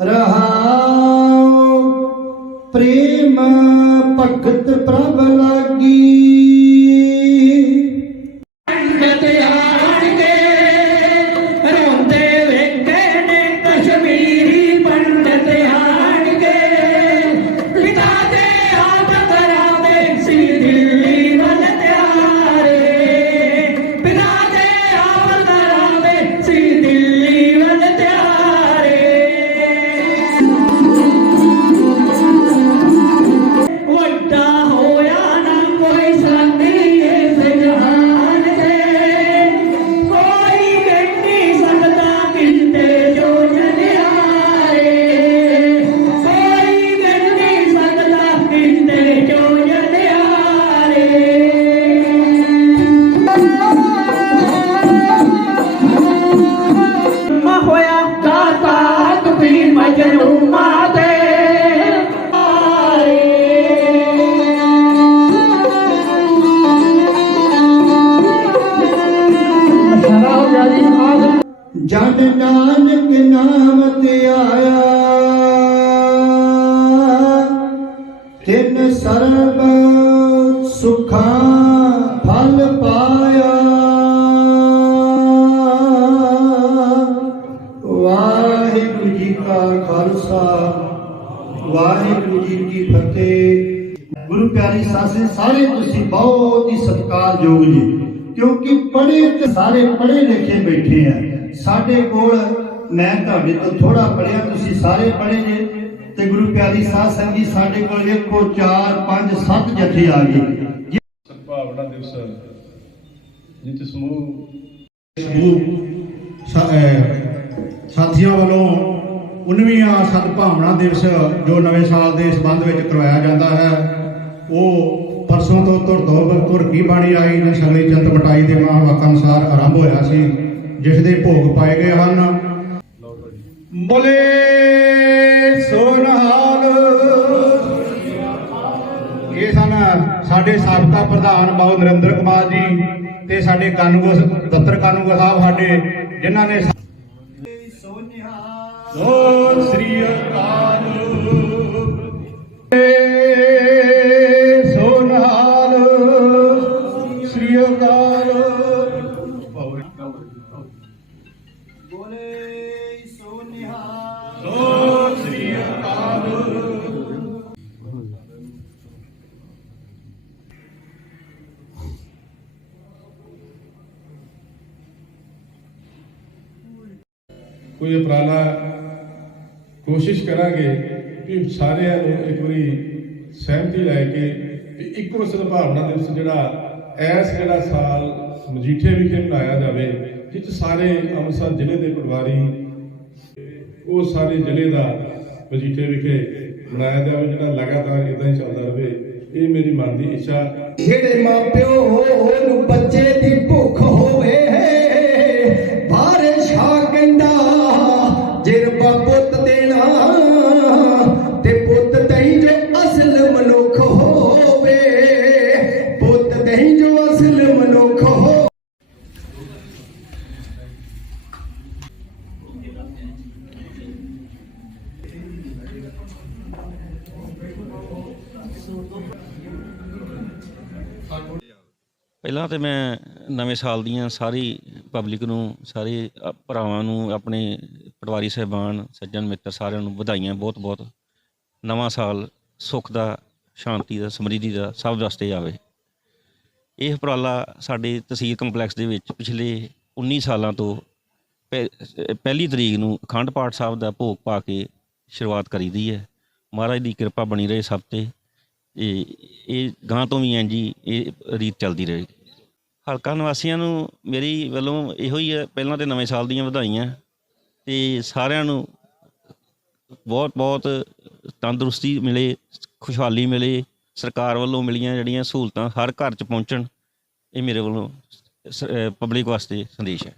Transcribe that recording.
ਰਹਾਉ। ਪ੍ਰੇਮ ਭਗਤ ਪ੍ਰਭ ਲਾਗੀ। ਜਨ ਨਾਨਕ ਨਾਮ ਤੇ ਆਇਆ, ਤਿਨ ਸਰਬ ਸੁਖਾਂ ਫਲ ਪਾਇਆ। ਵਾਹਿਗੁਰੂ ਜੀ ਕਾ ਖਾਲਸਾ, ਵਾਹਿਗੁਰੂ ਜੀ ਕੀ ਫਤਿਹ। ਗੁਰੂ ਪਿਆਰੀ ਸਾਸੇ, ਸਾਰੇ ਤੁਸੀਂ ਬਹੁਤ ਹੀ ਸਤਿਕਾਰਯੋਗ ਜੀ। ਕਿਉਂਕਿ ਪੜ੍ਹੇ ਤੇ ਸਾਰੇ ਪੜ੍ਹੇ ਲਿਖੇ ਬੈਠੇ ਆ। ਸਾਡੇ ਕੋਲ ਮੈਂ ਤੁਹਾਡੇ ਤੋਂ ਥੋੜਾ ਪੜ੍ਹਿਆ ਤੁਸੀਂ ਸਾਰੇ ਪੜ੍ਹੇ ਜੇ। ਤੇ ਗੁਰੂ ਪਿਆਰੀ ਸਾਧ ਸੰਗੀ ਸਾਡੇ ਕੋਲ ਵੇਖੋ 4 5 7 ਜਥੇ ਆ ਗਏ। ਸਦਭਾਵਨਾ ਦਿਵਸ 'ਚ ਸਮੂਹ ਸਮੂਹ ਸਾਥੀਆਂ ਵੱਲੋਂ 19ਵਾਂ ਸਦਭਾਵਨਾ ਦਿਵਸ ਜੋ ਨਵੇਂ ਸਾਲ ਦੇ ਸੰਬੰਧ ਵਿੱਚ ਕਰਵਾਇਆ ਜਾਂਦਾ ਹੈ ਉਹ ਪਰਸੋਂ ਤੋਂ ਧੁਰ ਤੋਂ ਬਾਣੀ ਆਈ ਨੇ ਸਗਲੀ ਚੰਤ ਮਟਾਈ ਦੇ ਮਹਾਵਾਕਾਂ ਅਨੁਸਾਰ ਆਰੰਭ ਹੋਇਆ ਸੀ, ਜਿਸ ਦੇ ਭੋਗ ਪਾਏ ਗਏ ਹਨ। ਬੋਲੇ ਸੋਨਹਾਲ। ਇਹ ਸਨ ਸਾਡੇ ਸਾਬਕਾ ਪ੍ਰਧਾਨ ਬਾਬੂ ਨਰਿੰਦਰ ਕੁਮਾਰ ਜੀ ਤੇ ਸਾਡੇ ਕਾਨੂੰਗੋ ਦਫ਼ਤਰ ਕਾਨੂੰਗੋ ਸਾਹਿਬ ਸਾਡੇ, ਜਿਨ੍ਹਾਂ ਨੇ ਸੋ ਸ੍ਰੀ ਅਕਾਲ। ਕੋਈ ਉਪਰਾਲਾ ਕੋਸ਼ਿਸ਼ ਕਰਾਂਗੇ ਕਿ ਸਾਰਿਆਂ ਨੂੰ ਇੱਕ ਵਾਰੀ ਸਹਿਮਤੀ ਲੈ ਕੇ ਵੀ ਇੱਕੋ ਸਦਭਾਵਨਾ ਦਿਵਸ ਜਿਹੜਾ ਐਸ ਜਿਹੜਾ ਸਾਲ ਮਜੀਠੇ ਵਿਖੇ ਮਨਾਇਆ ਜਾਵੇ। ਜਿਸ ਸਾਰੇ ਅੰਮ੍ਰਿਤਸਰ ਜ਼ਿਲ੍ਹੇ ਦੇ ਪਟਵਾਰੀ ਉਹ ਸਾਰੇ ਜ਼ਿਲ੍ਹੇ ਦਾ ਮਜੀਠੇ ਵਿਖੇ ਮਨਾਇਆ ਜਾਵੇ ਜਿਹੜਾ ਲਗਾਤਾਰ ਇਦਾਂ ਹੀ ਚੱਲਦਾ ਰਹੇ। ਇਹ ਮੇਰੀ ਮਨ ਦੀ ਇੱਛਾ। ਜਿਹੜੇ ਮਾਪਿਓ ਨੂੰ ਬੱਚੇ ਦੀ ਭੁੱਖ ਹੋਵੇ, ਬਾਰਿਸ਼ ਆ ਕਹਿੰਦਾ, ਜਿਰਬਾ ਪੁੱਤ ਦੇਣਾ। ਪਹਿਲਾਂ ਤੇ ਮੈਂ ਨਵੇਂ ਸਾਲ ਦੀਆਂ ਸਾਰੀ ਪਬਲਿਕ ਨੂੰ, ਸਾਰੇ ਭਰਾਵਾਂ ਨੂੰ, ਆਪਣੇ ਪਟਵਾਰੀ ਸਹਿਬਾਨ, ਸੱਜਣ ਮਿੱਤਰ ਸਾਰਿਆਂ ਨੂੰ ਵਧਾਈਆਂ ਬਹੁਤ ਬਹੁਤ ਨਵਾਂ ਸਾਲ ਸੁੱਖ ਦਾ, ਸ਼ਾਂਤੀ ਦਾ, ਸਮਰਿੱਧੀ ਦਾ ਸਭ ਵਾਸਤੇ ਆਵੇ। ਇਹ ਉਪਰਾਲਾ ਸਾਡੇ ਤਹਿਸੀਲ ਕੰਪਲੈਕਸ ਦੇ ਵਿੱਚ ਪਿਛਲੇ 19 ਸਾਲਾਂ ਤੋਂ ਪਹਿ- ਪਹਿਲੀ ਤਰੀਕ ਨੂੰ ਅਖੰਡ ਪਾਠ ਸਾਹਿਬ ਦਾ ਭੋਗ ਪਾ ਕੇ ਸ਼ੁਰੂਆਤ ਕਰੀਦੀ ਹੈ। ਮਹਾਰਾਜ ਦੀ ਕਿਰਪਾ ਬਣੀ ਰਹੇ ਸਭ ਤੇ। ਇਹ ਇਹ ਗਾਂ ਤੋਂ ਵੀ ਐਂ ਜੀ, ਇਹ ਰੀਤ ਚੱਲਦੀ ਰਹੇ। ਹਲਕਾ ਨਿਵਾਸੀਆਂ ਨੂੰ ਮੇਰੀ ਵੱਲੋਂ ਇਹੋ ਹੀ ਹੈ, ਪਹਿਲਾਂ ਤੇ ਨਵੇਂ ਸਾਲ ਦੀਆਂ ਵਧਾਈਆਂ ਤੇ ਸਾਰਿਆਂ ਨੂੰ ਬਹੁਤ ਬਹੁਤ ਤੰਦਰੁਸਤੀ ਮਿਲੇ, ਖੁਸ਼ਹਾਲੀ ਮਿਲੇ, ਸਰਕਾਰ ਵੱਲੋਂ ਮਿਲੀਆਂ ਜਿਹੜੀਆਂ ਸਹੂਲਤਾਂ ਹਰ ਘਰ 'ਚ ਪਹੁੰਚਣ, ਇਹ ਮੇਰੇ ਵੱਲੋਂ ਪਬਲਿਕ ਵਾਸਤੇ ਸੰਦੇਸ਼ ਹੈ।